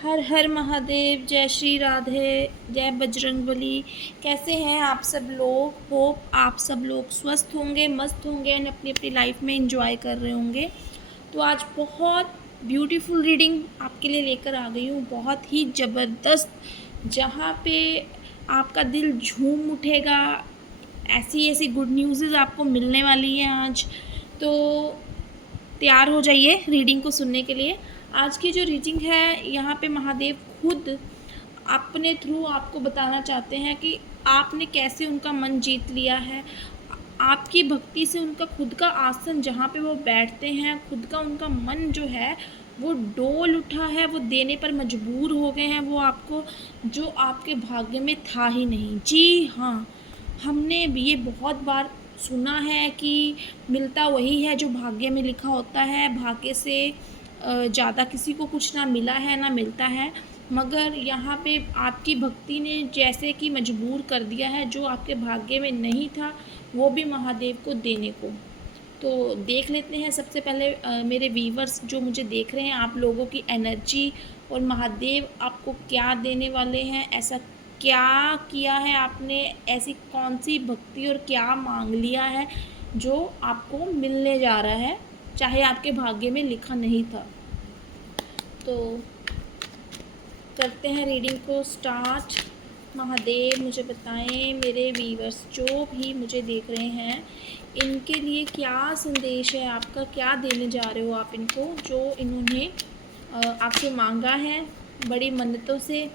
हर हर महादेव, जय श्री राधे, जय बजरंगबली। कैसे हैं आप सब लोग? होप आप सब लोग स्वस्थ होंगे, मस्त होंगे एंड अपनी अपनी लाइफ में एंजॉय कर रहे होंगे। तो आज बहुत ब्यूटीफुल रीडिंग आपके लिए लेकर आ गई हूँ, बहुत ही ज़बरदस्त, जहाँ पे आपका दिल झूम उठेगा। ऐसी ऐसी गुड न्यूज़ आपको मिलने वाली है आज। तो तैयार हो जाइए रीडिंग को सुनने के लिए। आज की जो रीडिंग है, यहाँ पे महादेव खुद अपने थ्रू आपको बताना चाहते हैं कि आपने कैसे उनका मन जीत लिया है। आपकी भक्ति से उनका खुद का आसन जहाँ पे वो बैठते हैं, खुद का उनका मन जो है वो डोल उठा है, वो देने पर मजबूर हो गए हैं वो आपको, जो आपके भाग्य में था ही नहीं। जी हाँ, हमने भी ये बहुत बार सुना है कि मिलता वही है जो भाग्य में लिखा होता है। भाग्य से ज़्यादा किसी को कुछ ना मिला है ना मिलता है, मगर यहाँ पे आपकी भक्ति ने जैसे कि मजबूर कर दिया है, जो आपके भाग्य में नहीं था वो भी महादेव को देने को। तो देख लेते हैं सबसे पहले मेरे व्यूवर्स जो मुझे देख रहे हैं, आप लोगों की एनर्जी और महादेव आपको क्या देने वाले हैं। ऐसा क्या किया है आपने, ऐसी कौन सी भक्ति और क्या मांग लिया है जो आपको मिलने जा रहा है, चाहे आपके भाग्य में लिखा नहीं था। तो करते हैं रीडिंग को स्टार्ट। महादेव मुझे बताएं, मेरे व्यूवर्स जो भी मुझे देख रहे हैं, इनके लिए क्या संदेश है आपका, क्या देने जा रहे हो आप इनको, जो इन्होंने आपसे मांगा है बड़ी मन्नतों से,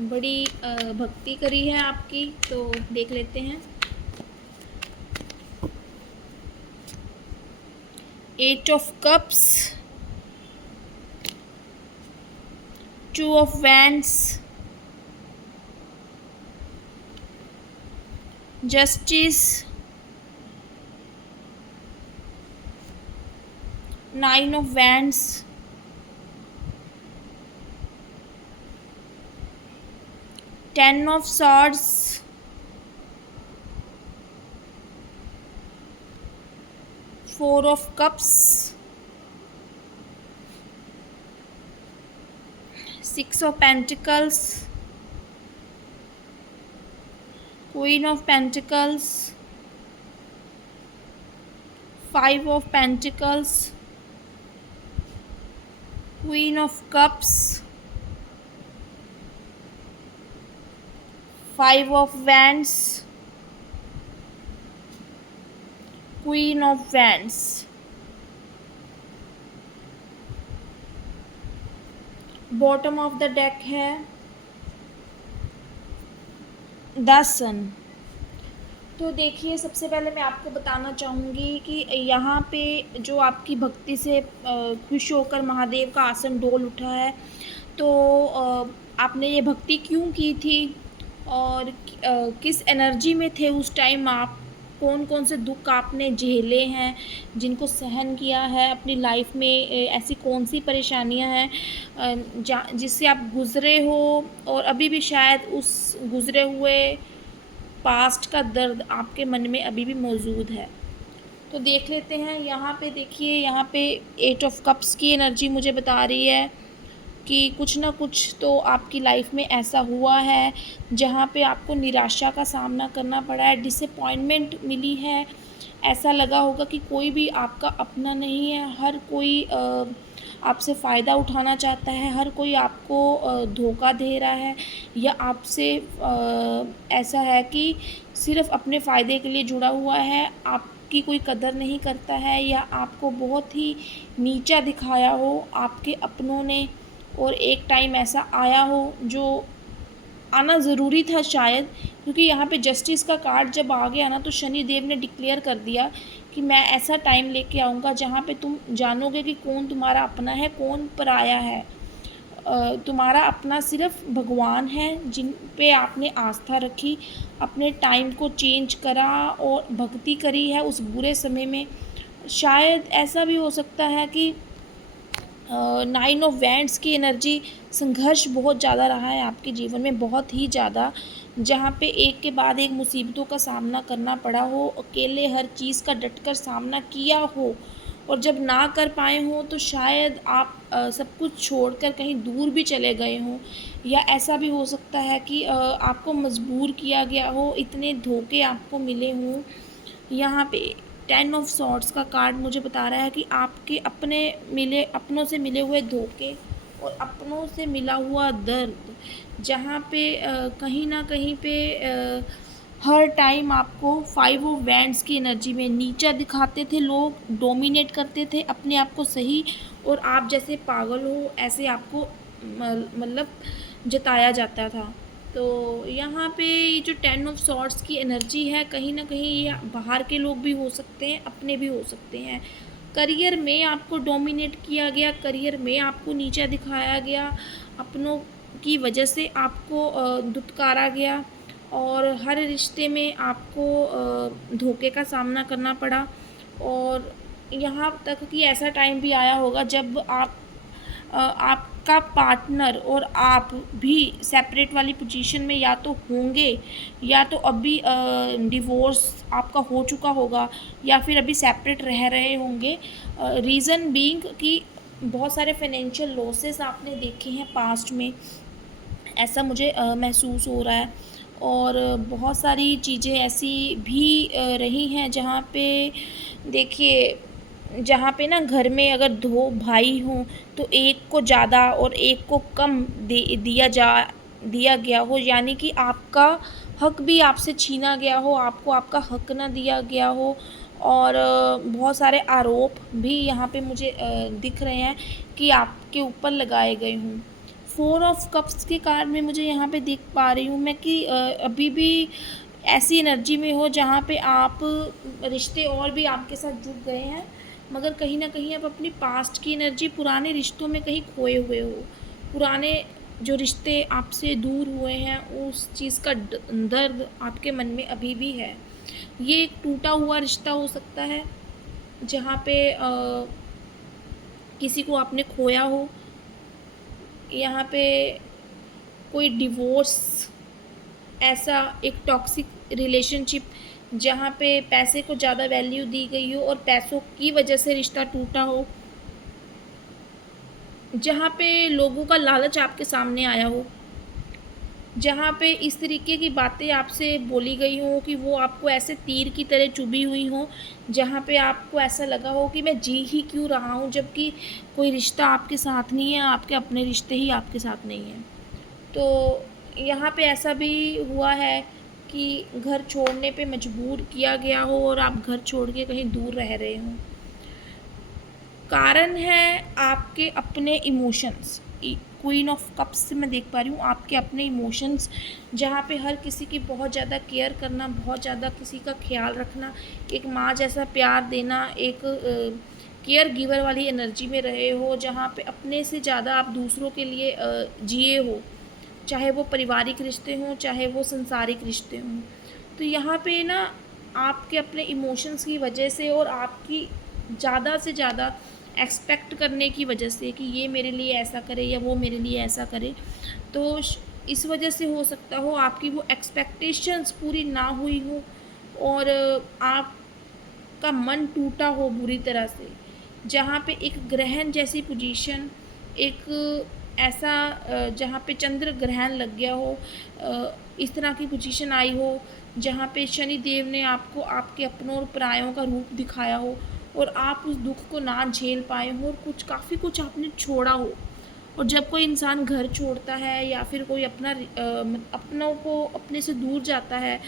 बड़ी भक्ति करी है आपकी। तो देख लेते हैं। 8 of cups, 2 of wands, justice, 9 of wands, 10 of swords, 4 of cups, 6 of pentacles, Queen of pentacles, 5 of pentacles, Queen of cups, 5 of wands, Queen of wands। Bottom of the deck है द सन। तो देखिए, सबसे पहले मैं आपको बताना चाहूँगी कि यहाँ पे जो आपकी भक्ति से खुश होकर महादेव का आसन डोल उठा है, तो आपने ये भक्ति क्यों की थी और किस एनर्जी में थे उस टाइम आप, कौन कौन से दुख आपने झेले हैं, जिनको सहन किया है अपनी लाइफ में, ऐसी कौन सी परेशानियां हैं जिससे आप गुज़रे हो, और अभी भी शायद उस गुज़रे हुए पास्ट का दर्द आपके मन में अभी भी मौजूद है। तो देख लेते हैं। यहाँ पे देखिए, यहाँ पे 8 ऑफ कप्स की एनर्जी मुझे बता रही है कि कुछ ना कुछ तो आपकी लाइफ में ऐसा हुआ है जहाँ पे आपको निराशा का सामना करना पड़ा है, डिसअपॉइंटमेंट मिली है। ऐसा लगा होगा कि कोई भी आपका अपना नहीं है, हर कोई आपसे फ़ायदा उठाना चाहता है, हर कोई आपको धोखा दे रहा है, या आपसे ऐसा है कि सिर्फ़ अपने फ़ायदे के लिए जुड़ा हुआ है, आपकी कोई कदर नहीं करता है, या आपको बहुत ही नीचा दिखाया हो आपके अपनों ने, और एक टाइम ऐसा आया हो जो आना ज़रूरी था शायद, क्योंकि यहाँ पे जस्टिस का कार्ड जब आ गया ना, तो शनि देव ने डिक्लेयर कर दिया कि मैं ऐसा टाइम लेके आऊँगा जहाँ पे तुम जानोगे कि कौन तुम्हारा अपना है, कौन पराया है। तुम्हारा अपना सिर्फ भगवान है, जिन पे आपने आस्था रखी, अपने टाइम को चेंज करा और भक्ति करी है उस बुरे समय में। शायद ऐसा भी हो सकता है कि 9 ऑफ वैंड्स की एनर्जी, संघर्ष बहुत ज़्यादा रहा है आपके जीवन में, बहुत ही ज़्यादा, जहाँ पे एक के बाद एक मुसीबतों का सामना करना पड़ा हो, अकेले हर चीज़ का डटकर सामना किया हो, और जब ना कर पाए हों तो शायद आप सब कुछ छोड़कर कहीं दूर भी चले गए हों, या ऐसा भी हो सकता है कि आपको मजबूर किया गया हो, इतने धोखे आपको मिले हों। यहाँ पे 10 ऑफ सॉर्ड्स का कार्ड मुझे बता रहा है कि आपके अपनों से मिले हुए धोखे और अपनों से मिला हुआ दर्द, जहाँ पे कहीं न कहीं पे हर टाइम आपको 5 ऑफ वैंड्स की एनर्जी में नीचा दिखाते थे लोग, डोमिनेट करते थे अपने आप को सही, और आप जैसे पागल हो ऐसे आपको मतलब जताया जाता था। तो यहाँ पे ये जो 10 ऑफ सॉर्ड्स की एनर्जी है, कहीं न कहीं ये बाहर के लोग भी हो सकते हैं, अपने भी हो सकते हैं। करियर में आपको डोमिनेट किया गया, करियर में आपको नीचा दिखाया गया, अपनों की वजह से आपको दुत्कारा गया, और हर रिश्ते में आपको धोखे का सामना करना पड़ा। और यहाँ तक कि ऐसा टाइम भी आया होगा जब आपका पार्टनर और आप भी सेपरेट वाली पोजीशन में या तो होंगे, या तो अभी डिवोर्स आपका हो चुका होगा, या फिर अभी सेपरेट रह रहे होंगे। रीज़न बीइंग कि बहुत सारे फाइनेंशियल लॉसेस आपने देखे हैं पास्ट में, ऐसा मुझे महसूस हो रहा है। और बहुत सारी चीज़ें ऐसी भी रही हैं जहाँ पे देखिए, जहाँ पे ना घर में अगर 2 भाई हों तो एक को ज़्यादा और एक को कम दिया गया हो, यानी कि आपका हक भी आपसे छीना गया हो, आपको आपका हक ना दिया गया हो। और बहुत सारे आरोप भी यहाँ पे मुझे दिख रहे हैं कि आपके ऊपर लगाए गए हों। 4 ऑफ कप्स के कार्ड में मुझे यहाँ पे देख पा रही हूँ मैं कि अभी भी ऐसी एनर्जी में हो जहाँ पे आप रिश्ते और भी आपके साथ जुड़ गए हैं, मगर कहीं न कहीं आप अपनी पास्ट की एनर्जी पुराने रिश्तों में कहीं खोए हुए हो। पुराने जो रिश्ते आपसे दूर हुए हैं, उस चीज़ का दर्द आपके मन में अभी भी है। ये एक टूटा हुआ रिश्ता हो सकता है, जहाँ पे किसी को आपने खोया हो। यहाँ पे कोई डिवोर्स, ऐसा एक टॉक्सिक रिलेशनशिप जहाँ पे पैसे को ज़्यादा वैल्यू दी गई हो और पैसों की वजह से रिश्ता टूटा हो, जहाँ पे लोगों का लालच आपके सामने आया हो, जहाँ पे इस तरीके की बातें आपसे बोली गई हों कि वो आपको ऐसे तीर की तरह चुभी हुई हों, जहाँ पे आपको ऐसा लगा हो कि मैं जी ही क्यों रहा हूँ, जबकि कोई रिश्ता आपके साथ नहीं है, आपके अपने रिश्ते ही आपके साथ नहीं हैं। तो यहाँ पे ऐसा भी हुआ है कि घर छोड़ने पे मजबूर किया गया हो और आप घर छोड़ के कहीं दूर रह रहे हों। कारण है आपके अपने इमोशंस। क्वीन ऑफ कप्स से मैं देख पा रही हूँ आपके अपने इमोशंस, जहाँ पे हर किसी की बहुत ज़्यादा केयर करना, बहुत ज़्यादा किसी का ख्याल रखना, एक माँ जैसा प्यार देना, एक केयर गिवर वाली एनर्जी में रहे हो, जहाँ पे अपने से ज़्यादा आप दूसरों के लिए जिए हो, चाहे वो पारिवारिक रिश्ते हों, चाहे वो संसारिक रिश्ते हों। तो यहाँ पे ना आपके अपने इमोशंस की वजह से और आपकी ज़्यादा से ज़्यादा एक्सपेक्ट करने की वजह से कि ये मेरे लिए ऐसा करे या वो मेरे लिए ऐसा करे, तो इस वजह से हो सकता हो आपकी वो एक्सपेक्टेशंस पूरी ना हुई हो और आपका मन टूटा हो बुरी तरह से। जहाँ पे एक ग्रहण जैसी पोजीशन, एक ऐसा जहाँ पे चंद्र ग्रहण लग गया हो, इस तरह की पोजीशन आई हो, जहाँ पे शनि देव ने आपको आपके अपनों और परायों का रूप दिखाया हो और आप उस दुख को ना झेल पाए हो और काफ़ी कुछ आपने छोड़ा हो। और जब कोई इंसान घर छोड़ता है या फिर कोई अपनों को अपने से दूर जाता है,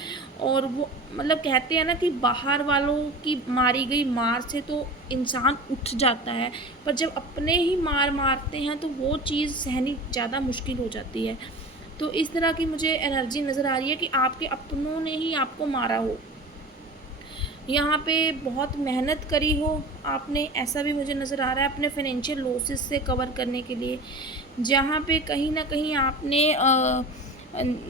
और वो मतलब कहते हैं ना कि बाहर वालों की मारी गई मार से तो इंसान उठ जाता है, पर जब अपने ही मार मारते हैं तो वो चीज़ सहनी ज़्यादा मुश्किल हो जाती है। तो इस तरह की मुझे एनर्जी नज़र आ रही है कि आपके अपनों ने ही आपको मारा हो, यहाँ पे बहुत मेहनत करी हो आपने, ऐसा भी मुझे नज़र आ रहा है अपने फाइनेंशियल लॉसेस से कवर करने के लिए, जहाँ पे कहीं ना कहीं आपने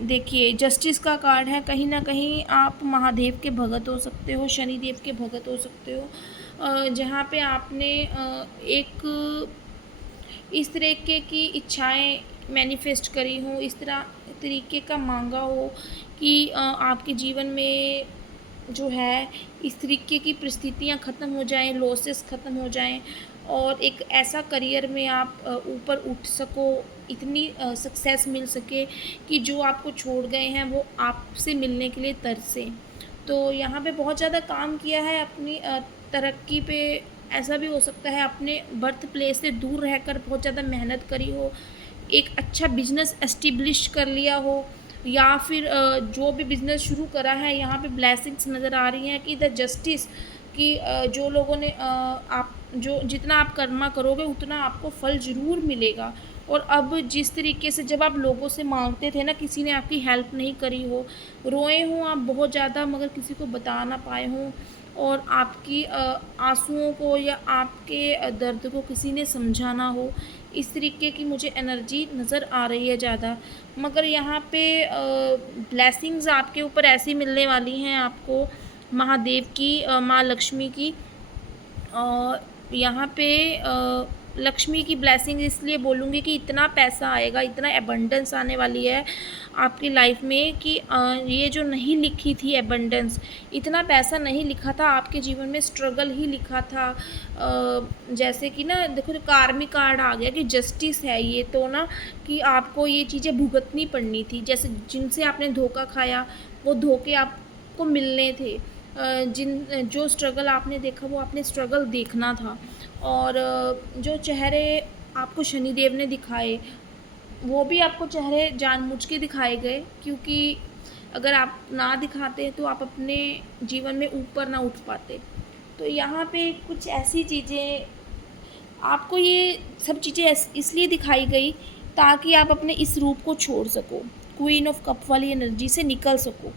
देखिए जस्टिस का कार्ड है, कहीं ना कहीं आप महादेव के भगत हो सकते हो, शनि देव के भगत हो सकते हो, जहाँ पे आपने एक इस तरीके की इच्छाएं मैनिफेस्ट करी हो, इस तरह तरीके का मांगा हो कि आपके जीवन में जो है इस तरीके की परिस्थितियाँ ख़त्म हो जाएँ, लॉसेस ख़त्म हो जाएँ और एक ऐसा करियर में आप ऊपर उठ सको, इतनी सक्सेस मिल सके कि जो आपको छोड़ गए हैं वो आपसे मिलने के लिए तरसें। तो यहाँ पे बहुत ज़्यादा काम किया है अपनी तरक्की पे। ऐसा भी हो सकता है अपने बर्थ प्लेस से दूर रहकर बहुत ज़्यादा मेहनत करी हो, एक अच्छा बिज़नेस एस्टेब्लिश कर लिया हो, या फिर जो भी बिज़नेस शुरू करा है यहाँ पे ब्लेसिंग्स नज़र आ रही हैं कि द जस्टिस कि जो लोगों ने आप जो जितना आप कर्मा करोगे उतना आपको फल ज़रूर मिलेगा। और अब जिस तरीके से जब आप लोगों से मांगते थे ना, किसी ने आपकी हेल्प नहीं करी हो, रोए हों आप बहुत ज़्यादा मगर किसी को बता ना पाए हों, और आपकी आंसुओं को या आपके दर्द को किसी ने समझा ना हो, इस तरीके की मुझे एनर्जी नज़र आ रही है ज़्यादा। मगर यहाँ पे ब्लेसिंग्स आपके ऊपर ऐसी मिलने वाली हैं आपको महादेव की, माँ लक्ष्मी की। यहाँ पे लक्ष्मी की ब्लेसिंग इसलिए बोलूँगी कि इतना पैसा आएगा, इतना एबंडेंस आने वाली है आपकी लाइफ में कि ये जो नहीं लिखी थी एबंडेंस, इतना पैसा नहीं लिखा था आपके जीवन में, स्ट्रगल ही लिखा था। जैसे कि ना देखो, तो कार्मिक कार्ड आ गया कि जस्टिस है ये तो ना, कि आपको ये चीज़ें भुगतनी पड़नी थी। जैसे जिनसे आपने धोखा खाया वो धोखे आपको मिलने थे, जो स्ट्रगल आपने देखा वो आपने स्ट्रगल देखना था। और जो चेहरे आपको शनिदेव ने दिखाए वो भी आपको चेहरे जानबूझ के दिखाए गए, क्योंकि अगर आप ना दिखाते तो आप अपने जीवन में ऊपर ना उठ पाते। तो यहाँ पे कुछ ऐसी चीज़ें आपको, ये सब चीज़ें इसलिए दिखाई गई ताकि आप अपने इस रूप को छोड़ सको, क्वीन ऑफ कप वाली एनर्जी से निकल सको,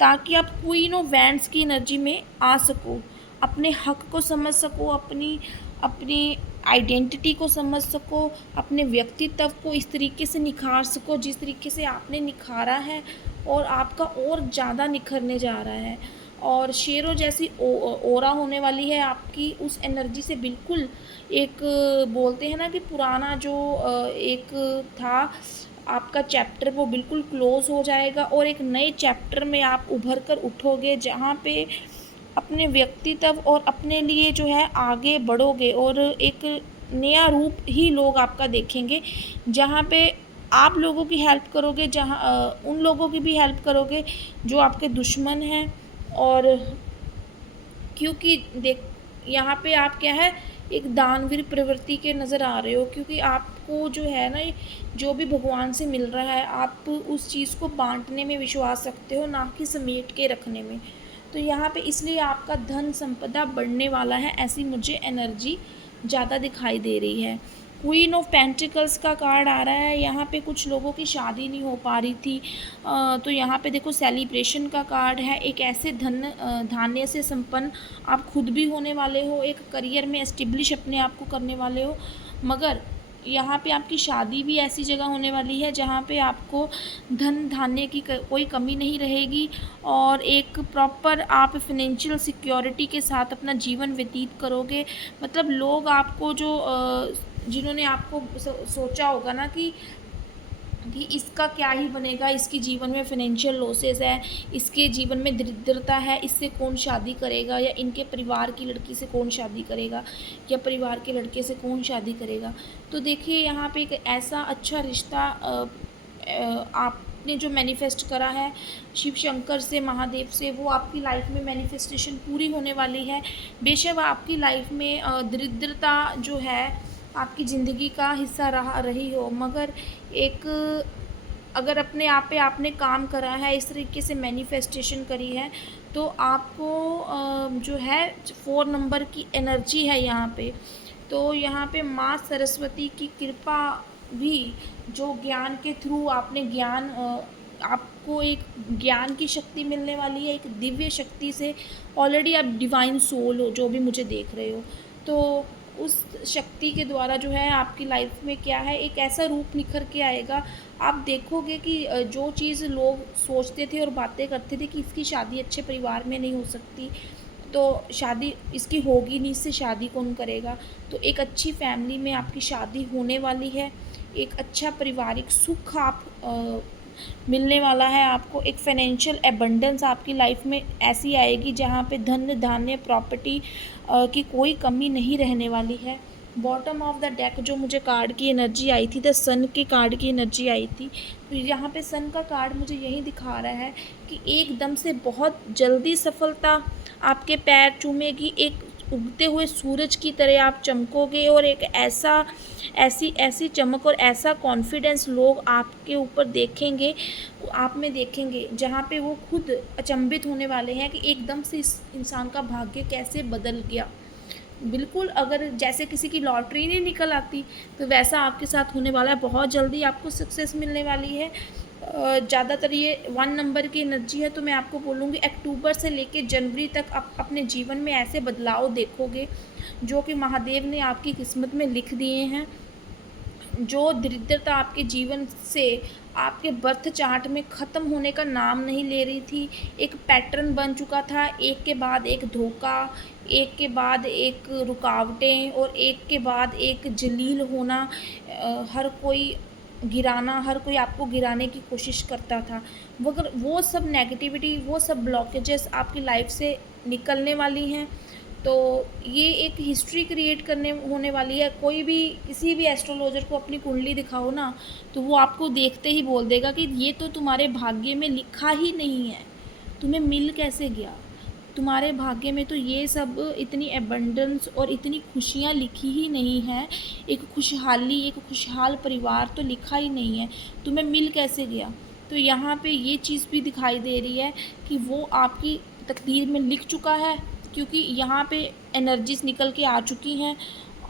ताकि आप क्वीन ऑफ वैंड्स की एनर्जी में आ सको, अपने हक को समझ सको, अपनी अपनी आइडेंटिटी को समझ सको, अपने व्यक्तित्व को इस तरीके से निखार सको जिस तरीके से आपने निखारा है, और आपका और ज़्यादा निखरने जा रहा है। और शेरों जैसी ओरा होने वाली है आपकी उस एनर्जी से। बिल्कुल एक बोलते हैं ना कि पुराना जो एक था आपका चैप्टर, वो बिल्कुल क्लोज़ हो जाएगा और एक नए चैप्टर में आप उभर कर उठोगे, जहाँ पे अपने व्यक्तित्व और अपने लिए जो है आगे बढ़ोगे, और एक नया रूप ही लोग आपका देखेंगे, जहाँ पे आप लोगों की हेल्प करोगे, जहाँ उन लोगों की भी हेल्प करोगे जो आपके दुश्मन हैं। और क्योंकि देख, यहाँ पे आप क्या है, एक दानवीर प्रवृत्ति के नज़र आ रहे हो, क्योंकि आपको जो है ना, जो भी भगवान से मिल रहा है आप उस चीज़ को बांटने में विश्वास रखते हो, ना कि समेट के रखने में। तो यहाँ पे इसलिए आपका धन संपदा बढ़ने वाला है, ऐसी मुझे एनर्जी ज़्यादा दिखाई दे रही है। क्वीन ऑफ पेंटिकल्स का कार्ड आ रहा है, यहाँ पे कुछ लोगों की शादी नहीं हो पा रही थी, तो यहाँ पे देखो सेलिब्रेशन का कार्ड है। एक ऐसे धान्य से संपन्न आप खुद भी होने वाले हो, एक करियर में एस्टेब्लिश अपने आप को करने वाले हो, मगर यहाँ पे आपकी शादी भी ऐसी जगह होने वाली है जहाँ पे आपको धन धान्य की कोई कमी नहीं रहेगी, और एक प्रॉपर आप फाइनेंशियल सिक्योरिटी के साथ अपना जीवन व्यतीत करोगे। मतलब लोग आपको जो जिन्होंने आपको सोचा होगा ना कि इसका क्या ही बनेगा, इसके जीवन में फाइनेंशियल लॉसेस है, इसके जीवन में दरिद्रता है, इससे कौन शादी करेगा, या इनके परिवार की लड़की से कौन शादी करेगा, या परिवार के लड़के से कौन शादी करेगा। तो देखिए यहाँ पे एक ऐसा अच्छा रिश्ता आपने जो मैनिफेस्ट करा है शिव शंकर से, महादेव से, वो आपकी लाइफ में मैनिफेस्टेशन पूरी होने वाली है। बेशक आपकी लाइफ में दरिद्रता जो है आपकी ज़िंदगी का हिस्सा रही हो, मगर एक अगर अपने आप पे आपने काम करा है, इस तरीके से मैनिफेस्टेशन करी है, तो आपको जो है 4 नंबर की एनर्जी है यहाँ पे। तो यहाँ पे माँ सरस्वती की कृपा भी, जो ज्ञान के थ्रू आपने ज्ञान आपको एक ज्ञान की शक्ति मिलने वाली है, एक दिव्य शक्ति से। ऑलरेडी आप डिवाइन सोल हो जो भी मुझे देख रहे हो, तो उस शक्ति के द्वारा जो है आपकी लाइफ में क्या है, एक ऐसा रूप निखर के आएगा। आप देखोगे कि जो चीज़ लोग सोचते थे और बातें करते थे कि इसकी शादी अच्छे परिवार में नहीं हो सकती, तो शादी इसकी होगी नहीं, इससे शादी कौन करेगा, तो एक अच्छी फैमिली में आपकी शादी होने वाली है। एक अच्छा पारिवारिक सुख आप मिलने वाला है आपको। एक फाइनेंशियल एबंडेंस आपकी लाइफ में ऐसी आएगी जहाँ पे धन धान्य प्रॉपर्टी की कोई कमी नहीं रहने वाली है। बॉटम ऑफ द डेक जो मुझे कार्ड की एनर्जी आई थी, द सन की कार्ड की एनर्जी आई थी, तो यहाँ पे सन का कार्ड मुझे यही दिखा रहा है कि एकदम से बहुत जल्दी सफलता आपके पैर चूमेगी। एक उगते हुए सूरज की तरह आप चमकोगे और एक ऐसी चमक और ऐसा कॉन्फिडेंस लोग आपके ऊपर देखेंगे, आप में देखेंगे, जहाँ पे वो खुद अचंभित होने वाले हैं कि एकदम से इस इंसान का भाग्य कैसे बदल गया। बिल्कुल, अगर जैसे किसी की लॉटरी नहीं निकल आती तो वैसा आपके साथ होने वाला है। बहुत जल्दी आपको सक्सेस मिलने वाली है। ज़्यादातर ये 1 नंबर की एनर्जी है, तो मैं आपको बोलूँगी अक्टूबर से लेके जनवरी तक आप अपने जीवन में ऐसे बदलाव देखोगे जो कि महादेव ने आपकी किस्मत में लिख दिए हैं। जो दरिद्रता आपके जीवन से आपके बर्थ चार्ट में ख़त्म होने का नाम नहीं ले रही थी, एक पैटर्न बन चुका था, एक के बाद एक धोखा, एक के बाद एक रुकावटें और एक के बाद एक जलील होना, हर कोई गिराना, हर कोई आपको गिराने की कोशिश करता था। मगर वो सब नेगेटिविटी, वो सब ब्लॉकेजेस आपकी लाइफ से निकलने वाली हैं। तो ये एक हिस्ट्री क्रिएट करने होने वाली है। कोई भी किसी भी एस्ट्रोलॉजर को अपनी कुंडली दिखाओ ना, तो वो आपको देखते ही बोल देगा कि ये तो तुम्हारे भाग्य में लिखा ही नहीं है, तुम्हें मिल कैसे गया। तुम्हारे भाग्य में तो ये सब इतनी एबंडेंस और इतनी खुशियाँ लिखी ही नहीं है, एक खुशहाली, एक खुशहाल परिवार तो लिखा ही नहीं है, तुम्हें मिल कैसे गया। तो यहाँ पे ये चीज़ भी दिखाई दे रही है कि वो आपकी तकदीर में लिख चुका है, क्योंकि यहाँ पे एनर्जीज़ निकल के आ चुकी हैं।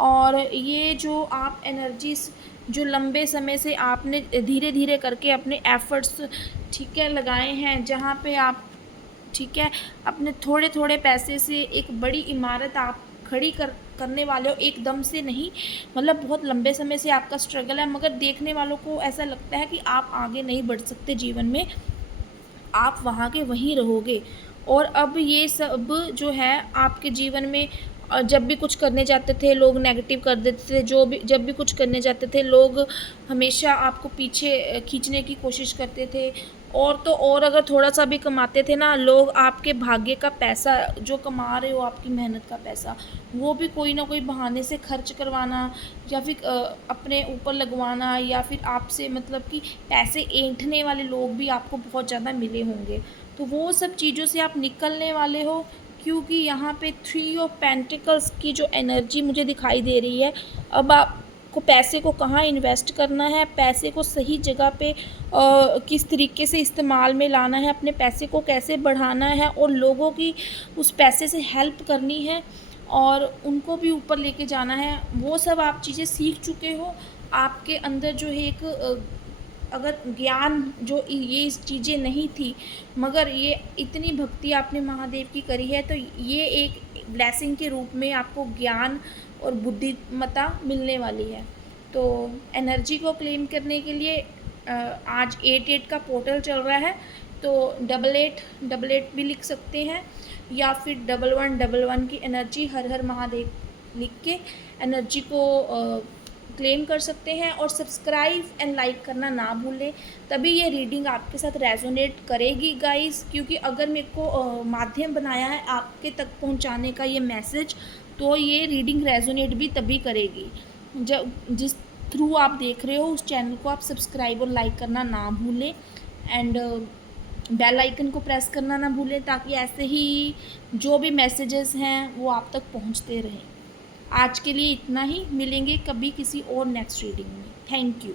और ये जो आप एनर्जीज़ जो लंबे समय से आपने धीरे धीरे करके अपने एफ़र्ट्स, ठीक है, लगाए हैं, जहाँ पे आप, ठीक है, अपने थोड़े थोड़े पैसे से एक बड़ी इमारत आप खड़ी करने वाले हो, एकदम से नहीं, मतलब बहुत लंबे समय से आपका स्ट्रगल है। मगर देखने वालों को ऐसा लगता है कि आप आगे नहीं बढ़ सकते जीवन में, आप वहाँ के वहीं रहोगे। और अब ये सब जो है आपके जीवन में, जब भी कुछ करने जाते थे लोग नेगेटिव कर देते थे, जब भी कुछ करने जाते थे लोग हमेशा आपको पीछे खींचने की कोशिश करते थे। और तो और अगर थोड़ा सा भी कमाते थे ना लोग, आपके भाग्य का पैसा जो कमा रहे हो, आपकी मेहनत का पैसा, वो भी कोई ना कोई बहाने से खर्च करवाना या फिर अपने ऊपर लगवाना, या फिर आपसे मतलब कि पैसे ऐंठने वाले लोग भी आपको बहुत ज़्यादा मिले होंगे। तो वो सब चीज़ों से आप निकलने वाले हो, क्योंकि यहाँ पे 3 ऑफ पेंटिकल्स की जो एनर्जी मुझे दिखाई दे रही है। अब आपको पैसे को कहाँ इन्वेस्ट करना है, पैसे को सही जगह पे किस तरीके से इस्तेमाल में लाना है, अपने पैसे को कैसे बढ़ाना है और लोगों की उस पैसे से हेल्प करनी है और उनको भी ऊपर लेके जाना है, वो सब आप चीज़ें सीख चुके हो। आपके अंदर जो है एक अगर ज्ञान जो ये चीज़ें नहीं थी, मगर ये इतनी भक्ति आपने महादेव की करी है, तो ये एक ब्लेसिंग के रूप में आपको ज्ञान और बुद्धिमत्ता मिलने वाली है। तो एनर्जी को क्लेम करने के लिए आज 88 का पोर्टल चल रहा है, तो 8888 भी लिख सकते हैं, या फिर 1111 की एनर्जी हर हर महादेव लिख के एनर्जी को क्लेम कर सकते हैं। और सब्सक्राइब एंड लाइक करना ना भूलें, तभी ये रीडिंग आपके साथ रेजोनेट करेगी गाइस। क्योंकि अगर मेरे को माध्यम बनाया है आपके तक पहुंचाने का ये मैसेज, तो ये रीडिंग रेजोनेट भी तभी करेगी जब जिस थ्रू आप देख रहे हो उस चैनल को आप सब्सक्राइब और लाइक करना ना भूलें, एंड बेल आइकन को प्रेस करना ना भूलें, ताकि ऐसे ही जो भी मैसेजेस हैं वो आप तक पहुंचते रहें। आज के लिए इतना ही, मिलेंगे कभी किसी और नेक्स्ट रीडिंग में। Thank you.